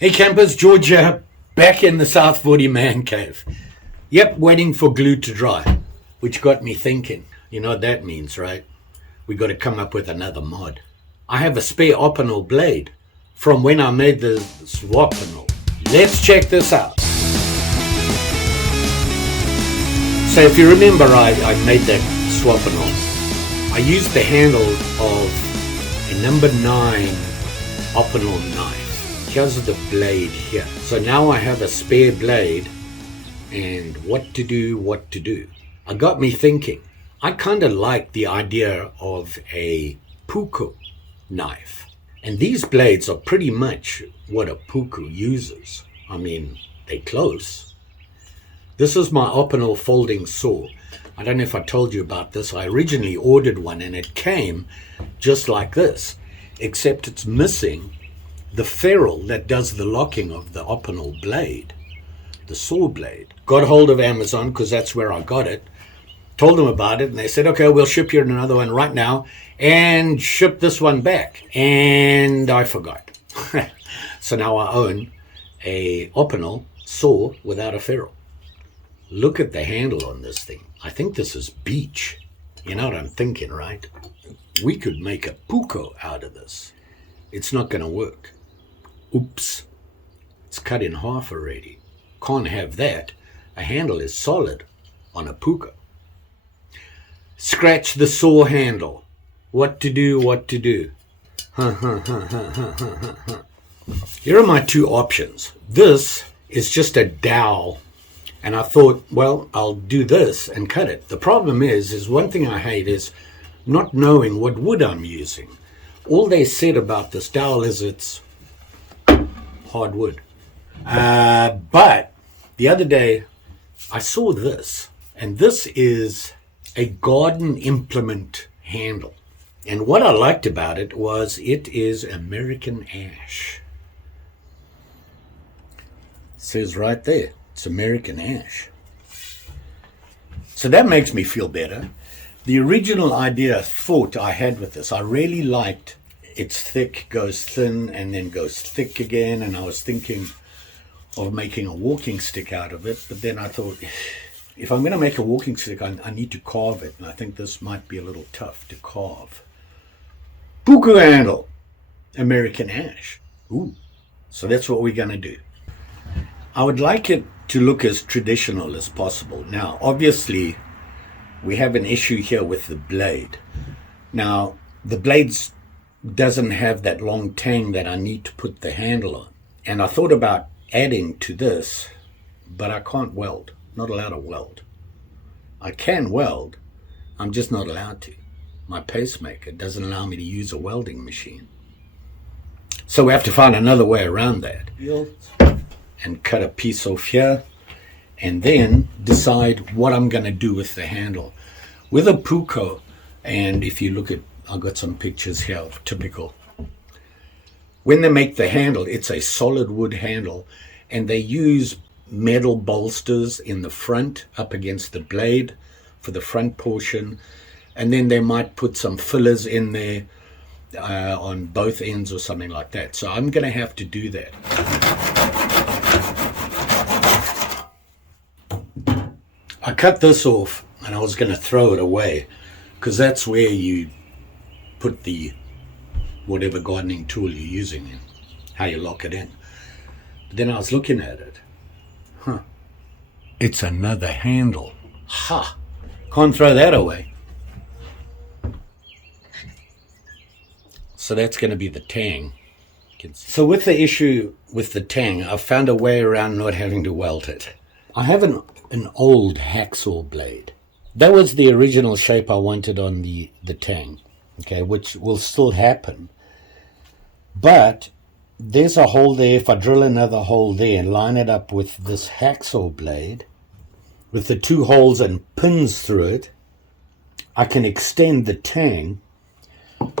Hey campers, George here, back in the South 40 man cave. Yep, waiting for glue to dry, which got me thinking. You know what that means, right? We got to come up with another mod. I have a spare OPINEL blade from when I made the Svorpinel. Let's check this out. So if you remember, I made that Svorpinel. I used the handle of a number 9 OPINEL knife. Here's the blade here. So now I have a spare blade and what to do. It got me thinking. I kind of like the idea of a puukko knife. And these blades are pretty much what a puukko uses. I mean, they're close. This is my OPINEL folding saw. I don't know if I told you about this. I originally ordered one and it came just like this, except it's missing the ferrule that does the locking of the OPINEL blade, the saw blade. Got hold of Amazon because that's where I got it. Told them about it and they said, okay, we'll ship you another one right now and ship this one back. And I forgot. So now I own a OPINEL saw without a ferrule. Look at the handle on this thing. I think this is beech. You know what I'm thinking, right? We could make a puukko out of this. It's not going to work. Oops, it's cut in half already. Can't have that. A handle is solid on a puukko. Scratch the saw handle. What to do. Here are my two options. This is just a dowel. And I thought, well, I'll do this and cut it. The problem is one thing I hate is not knowing what wood I'm using. All they said about this dowel is it's hardwood. But the other day I saw this, and this is a garden implement handle. And what I liked about it was it is American ash. It says right there, it's American ash. So that makes me feel better. The original thought I had with this, I really liked it's thick, goes thin, and then goes thick again. And I was thinking of making a walking stick out of it. But then I thought, if I'm going to make a walking stick, I need to carve it. And I think this might be a little tough to carve. Puukko handle, American ash. Ooh, so that's what we're going to do. I would like it to look as traditional as possible. Now, obviously, we have an issue here with the blade. Now, the blades doesn't have that long tang that I need to put the handle on. And I thought about adding to this, but I can't weld. Not allowed to weld. I can weld, I'm just not allowed to. My pacemaker doesn't allow me to use a welding machine. So we have to find another way around that. And cut a piece off here, and then decide what I'm going to do with the handle. With a puukko, and if you look at, I've got some pictures here of typical. When they make the handle, it's a solid wood handle, and they use metal bolsters in the front up against the blade for the front portion, and then they might put some fillers in there on both ends or something like that. So I'm going to have to do that. I cut this off and I was going to throw it away because that's where you put the whatever gardening tool you're using in, how you lock it in. But then I was looking at it. It's another handle. Can't throw that away. So that's going to be the tang. So with the issue with the tang, I found a way around not having to weld it. I have an old hacksaw blade. That was the original shape I wanted on the tang, okay, which will still happen. But there's a hole there. If I drill another hole there and line it up with this hacksaw blade, with the two holes and pins through it, I can extend the tang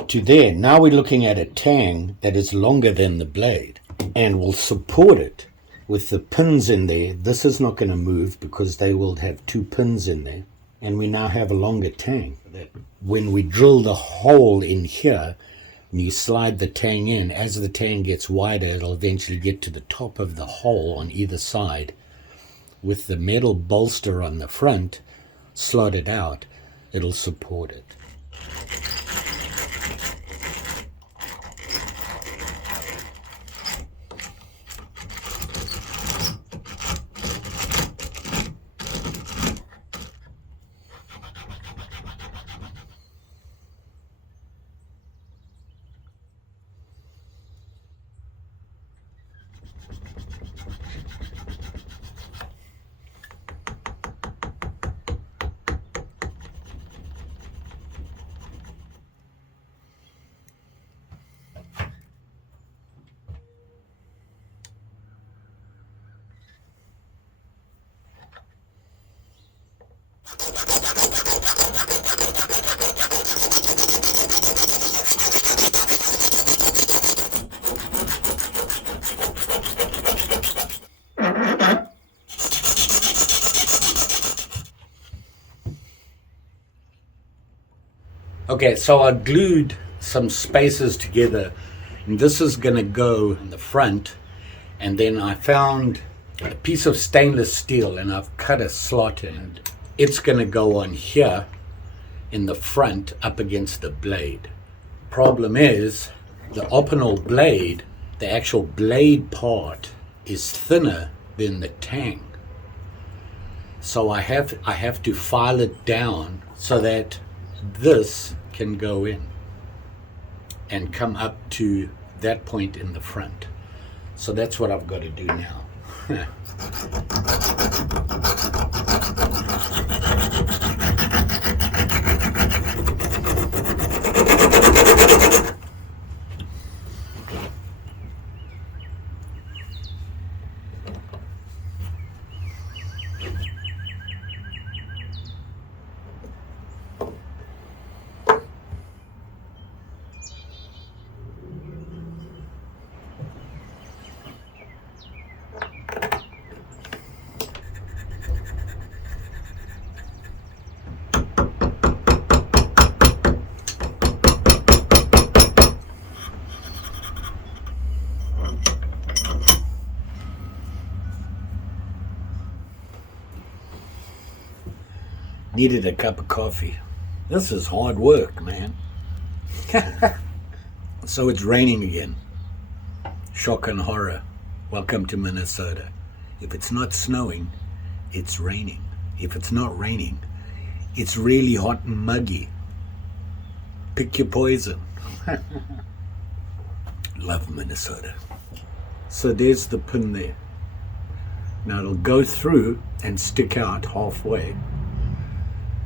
to there. Now we're looking at a tang that is longer than the blade and will support it with the pins in there. This is not going to move because they will have two pins in there. And we now have a longer tang. When we drill the hole in here, and you slide the tang in. As the tang gets wider, it'll eventually get to the top of the hole on either side. With the metal bolster on the front slotted out, it'll support it. Okay, so I glued some spaces together, and this is going to go in the front, and then I found a piece of stainless steel and I've cut a slot in it. It's going to go on here in the front up against the blade. Problem is, the OPINEL blade, the actual blade part, is thinner than the tang. So I have to file it down so that this can go in and come up to that point in the front. So that's what I've got to do now. Needed a cup of coffee. This is hard work, man. So it's raining again. Shock and horror. Welcome to Minnesota. If it's not snowing, it's raining. If it's not raining, it's really hot and muggy. Pick your poison. Love Minnesota. So there's the pin there. Now it'll go through and stick out halfway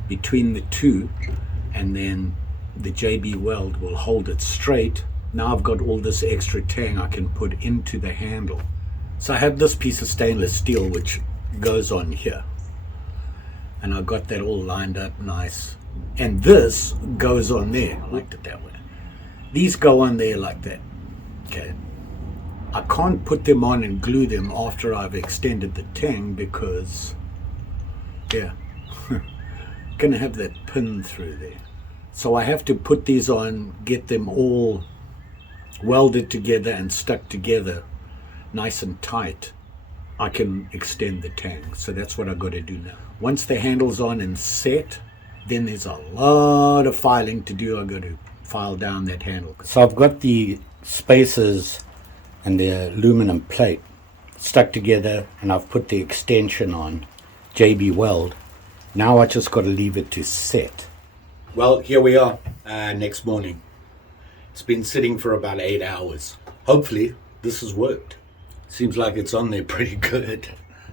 between the two, and then the JB weld will hold it straight. Now I've got all this extra tang I can put into the handle. So I have this piece of stainless steel which goes on here, and I've got that all lined up nice, and this goes on there. I liked it that way. These go on there like that. Okay, I can't put them on and glue them after I've extended the tang because yeah, gonna have that pin through there. So I have to put these on, get them all welded together and stuck together nice and tight. I can extend the tang. So that's what I've got to do now. Once the handle's on and set, then there's a lot of filing to do. I've got to file down that handle. So I've got the spacers and the aluminum plate stuck together, and I've put the extension on JB weld. Now I just got to leave it to set. Well, here we are, next morning. It's been sitting for about 8 hours. Hopefully this has worked. Seems like it's on there pretty good.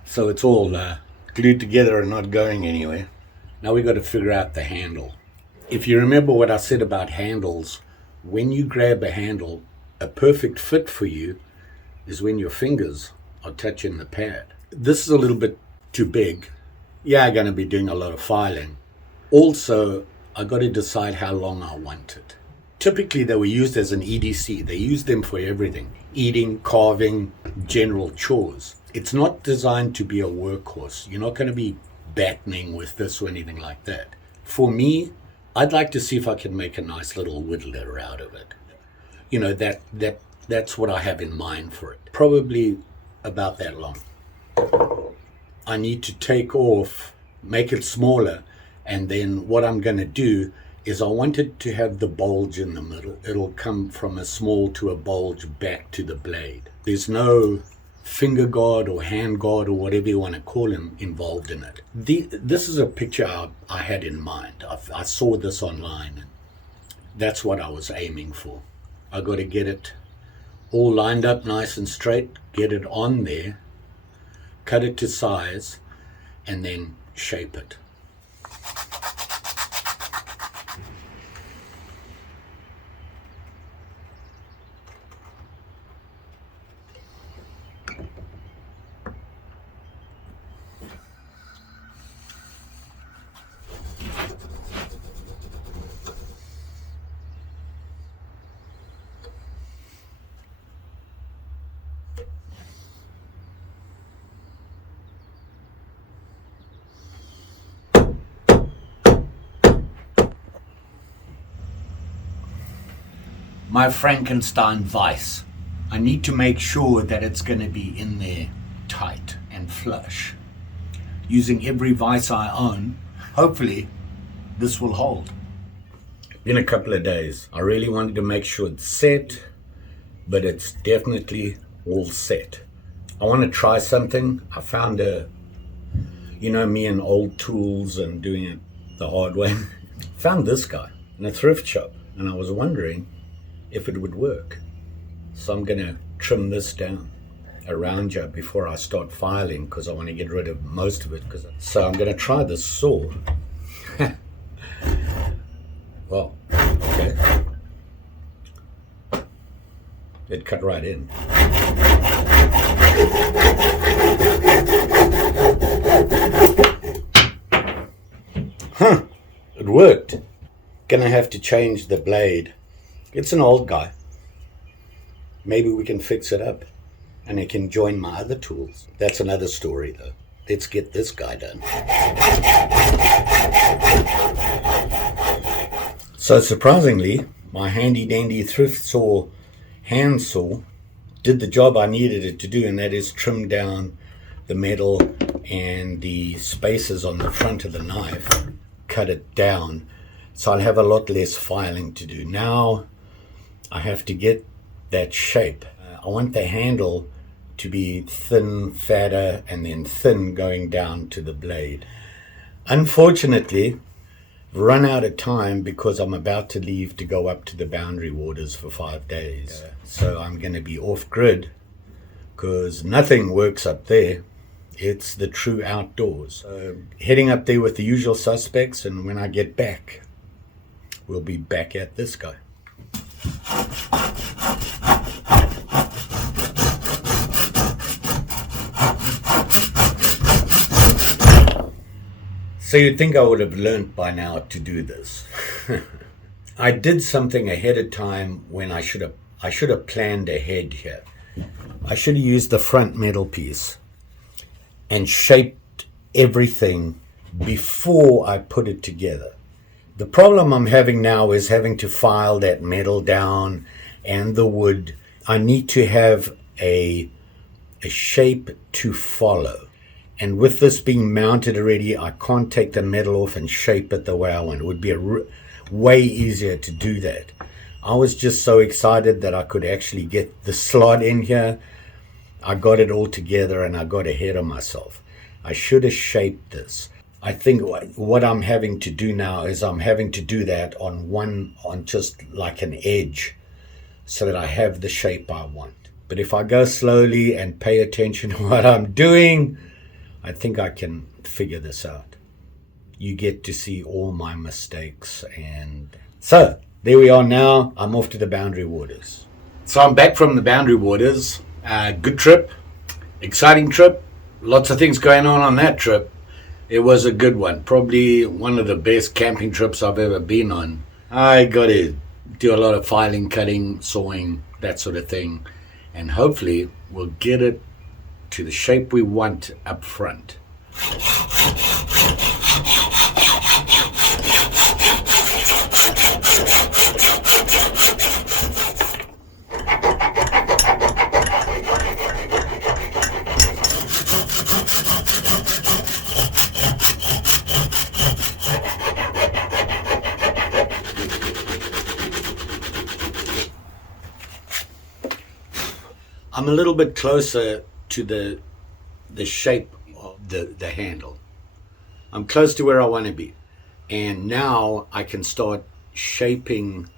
So it's all glued together and not going anywhere. Now we got to figure out the handle. If you remember what I said about handles, when you grab a handle, a perfect fit for you is when your fingers are touching the pad. This is a little bit too big. Yeah, I'm going to be doing a lot of filing. Also, I got to decide how long I want it. Typically, they were used as an EDC. They use them for everything. Eating, carving, general chores. It's not designed to be a workhorse. You're not going to be battening with this or anything like that. For me, I'd like to see if I can make a nice little whittler out of it. you know, that's what I have in mind for it. Probably about that long. I need to take off, make it smaller, and then what I'm going to do is I want it to have the bulge in the middle. It'll come from a small to a bulge back to the blade. There's no finger guard or hand guard or whatever you want to call them involved in it. This is a picture I had in mind. I saw this online, and that's what I was aiming for. I got to get it all lined up nice and straight, get it on there, cut it to size, and then shape it. My Frankenstein vise. I need to make sure that it's going to be in there tight and flush. Using every vise I own, hopefully this will hold. In a couple of days, I really wanted to make sure it's set, but it's definitely all set. I want to try something. I found me and old tools and doing it the hard way. Found this guy in a thrift shop, and I was wondering if it would work. So I'm gonna trim this down around here before I start filing, because I want to get rid of most of it. So I'm gonna try this saw. Well, okay. It cut right in. Huh, it worked. Gonna have to change the blade. It's an old guy. Maybe we can fix it up and it can join my other tools. That's another story though. Let's get this guy done. So surprisingly, my handy dandy thrift saw, hand saw, did the job I needed it to do, and that is trim down the metal and the spaces on the front of the knife, cut it down. So I'll have a lot less filing to do. Now I have to get that shape. I want the handle to be thin, fatter, and then thin going down to the blade. Unfortunately, I've run out of time because I'm about to leave to go up to the Boundary Waters for 5 days. So I'm going to be off grid because nothing works up there. It's the true outdoors. Heading up there with the usual suspects, and when I get back, we'll be back at this guy. So you'd think I would have learned by now to do this. I did something ahead of time when I should have planned ahead here. I should have used the front metal piece and shaped everything before I put it together. The problem I'm having now is having to file that metal down and the wood. I need to have a shape to follow. And with this being mounted already, I can't take the metal off and shape it the way I want. It would be way easier to do that. I was just so excited that I could actually get the slot in here. I got it all together and I got ahead of myself. I should have shaped this. I think what I'm having to do now is I'm having to do that on just like an edge so that I have the shape I want. But if I go slowly and pay attention to what I'm doing, I think I can figure this out. You get to see all my mistakes. And so there we are now. I'm off to the Boundary Waters. So I'm back from the Boundary Waters. Good trip, exciting trip. Lots of things going on that trip. It was a good one. Probably one of the best camping trips I've ever been on. I got to do a lot of filing, cutting, sawing, that sort of thing. And hopefully we'll get it to the shape we want up front. I'm a little bit closer to the shape of the handle. I'm close to where I want to be. And now I can start shaping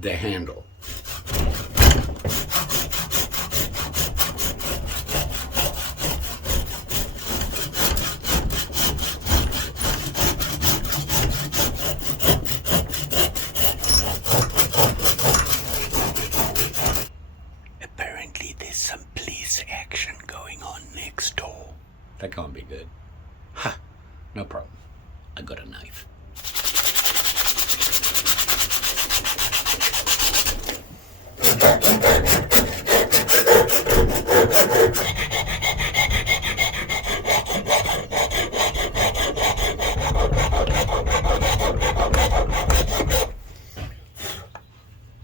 the handle. Apparently there's some police action going on next door. That can't be good. Ha! No problem. I got a knife.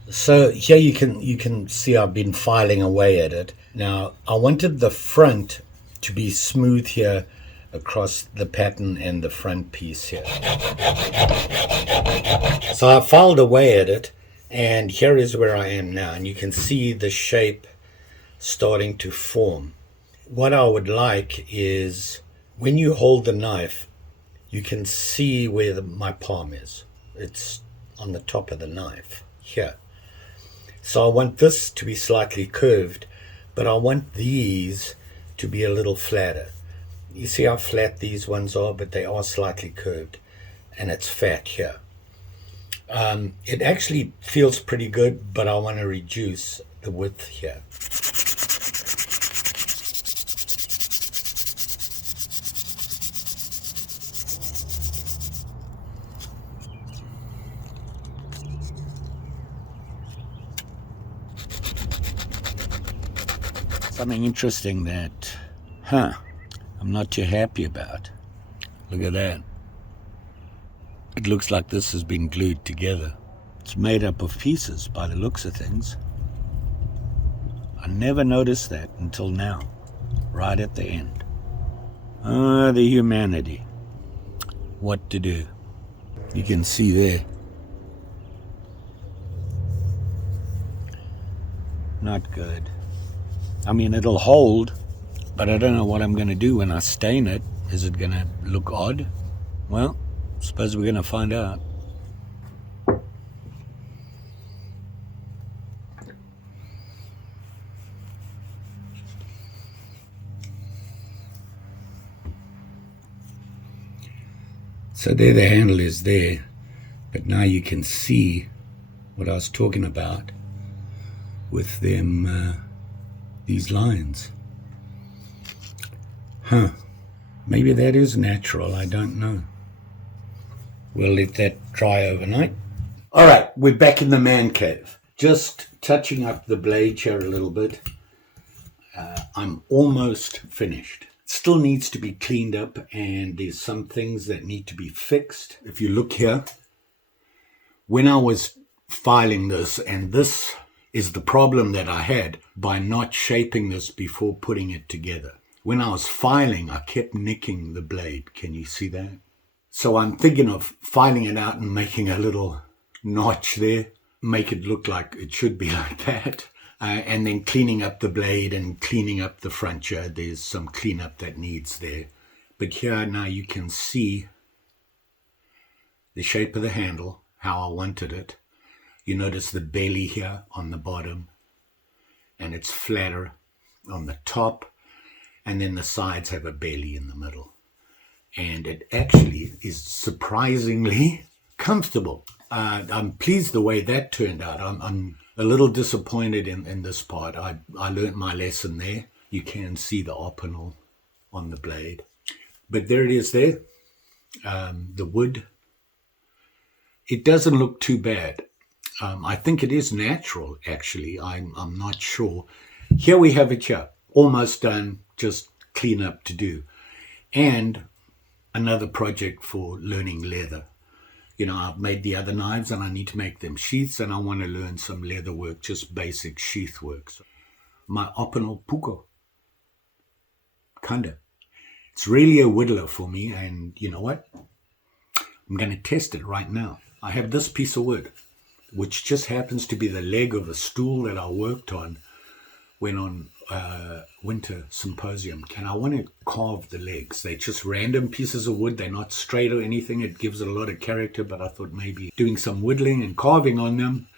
So here you can see I've been filing away at it. Now I wanted the front to be smooth here across the pattern and the front piece here. So I filed away at it, and here is where I am now, and you can see the shape starting to form. What I would like is when you hold the knife, you can see where my palm is. It's on the top of the knife here. So I want this to be slightly curved, but I want these to be a little flatter. You see how flat these ones are, but they are slightly curved, and it's fat here. It actually feels pretty good, but I want to reduce the width here. Something interesting that, I'm not too happy about. Look at that. It looks like this has been glued together. It's made up of pieces by the looks of things. I never noticed that until now, right at the end. The humanity. What to do? You can see there. Not good. I mean, it'll hold, but I don't know what I'm going to do when I stain it. Is it going to look odd? Well, I suppose we're going to find out. So there the handle is there, but now you can see what I was talking about with them, these lines. Maybe that is natural, I don't know. We'll let that dry overnight. All right, we're back in the man cave. Just touching up the blade here a little bit. I'm almost finished. It still needs to be cleaned up, and there's some things that need to be fixed. If you look here, when I was filing this, and this is the problem that I had by not shaping this before putting it together. When I was filing, I kept nicking the blade. Can you see that? So I'm thinking of filing it out and making a little notch there, make it look like it should be like that, and then cleaning up the blade and cleaning up the front here. There's some cleanup that needs there. But here now you can see the shape of the handle, how I wanted it. You notice the belly here on the bottom, and it's flatter on the top, and then the sides have a belly in the middle. And it actually is surprisingly comfortable. I'm pleased the way that turned out. I'm a little disappointed in this part. I learned my lesson there. You can see the OPINEL on the blade. But there it is there, the wood. It doesn't look too bad. I think it is natural, actually. I'm not sure. Here we have it here, almost done, just clean up to do. And another project for learning leather. You know, I've made the other knives and I need to make them sheaths, and I want to learn some leather work, just basic sheath work. So my OPINEL Puukko Condo. It's really a whittler for me, and you know what? I'm going to test it right now. I have this piece of wood, which just happens to be the leg of a stool that I worked on went on winter symposium, and I want to carve the legs. They're just random pieces of wood. They're not straight or anything. It gives it a lot of character, but I thought maybe doing some whittling and carving on them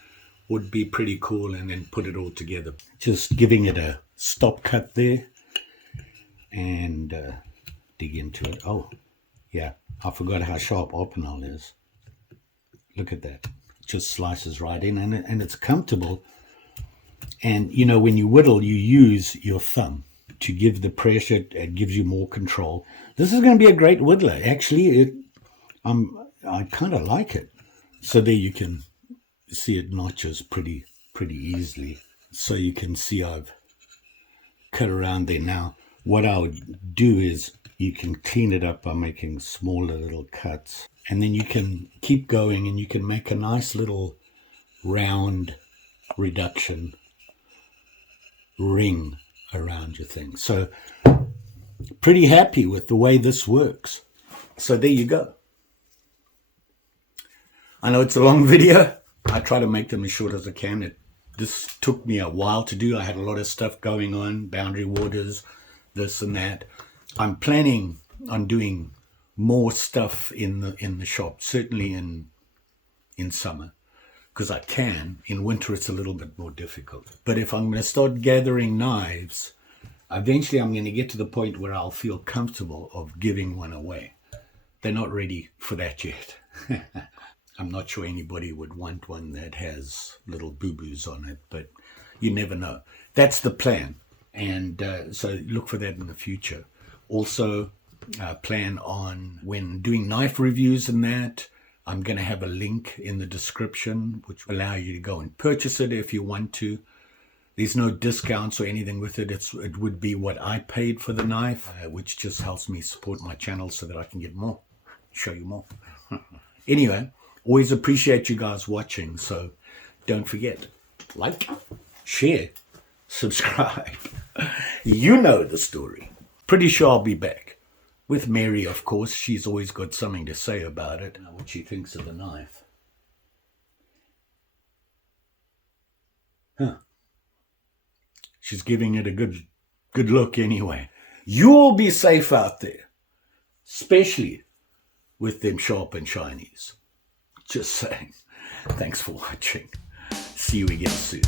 would be pretty cool, and then put it all together. Just giving it a stop cut there and dig into it. Oh, yeah, I forgot how sharp OPINEL is. Look at that. It just slices right in, and it's comfortable. And, you know, when you whittle, you use your thumb to give the pressure. It gives you more control. This is going to be a great whittler. Actually, I kind of like it. So there you can see it notches pretty easily. So you can see I've cut around there. Now, what I would do is you can clean it up by making smaller little cuts. And then you can keep going, and you can make a nice little round reduction ring around your thing. So pretty happy with the way this works. So there you go. I know it's a long video. I try to make them as short as I can. This took me a while to do. I had a lot of stuff going on, boundary waters, this and that. I'm planning on doing more stuff in the shop, certainly in summer, because I can. In winter it's a little bit more difficult. But if I'm going to start gathering knives, eventually I'm going to get to the point where I'll feel comfortable of giving one away. They're not ready for that yet. I'm not sure anybody would want one that has little boo-boos on it, but you never know. That's the plan, and so look for that in the future. Also, plan on, when doing knife reviews and that, I'm going to have a link in the description which will allow you to go and purchase it if you want to. There's no discounts or anything with it. It would be what I paid for the knife, which just helps me support my channel so that I can get more, show you more. Anyway, always appreciate you guys watching, so don't forget, like, share, subscribe. You know the story. Pretty sure I'll be back. With Mary, of course. She's always got something to say about it, what she thinks of the knife. Huh. She's giving it a good look anyway. You all be safe out there, especially with them sharp and shinies. Just saying. Thanks for watching. See you again soon.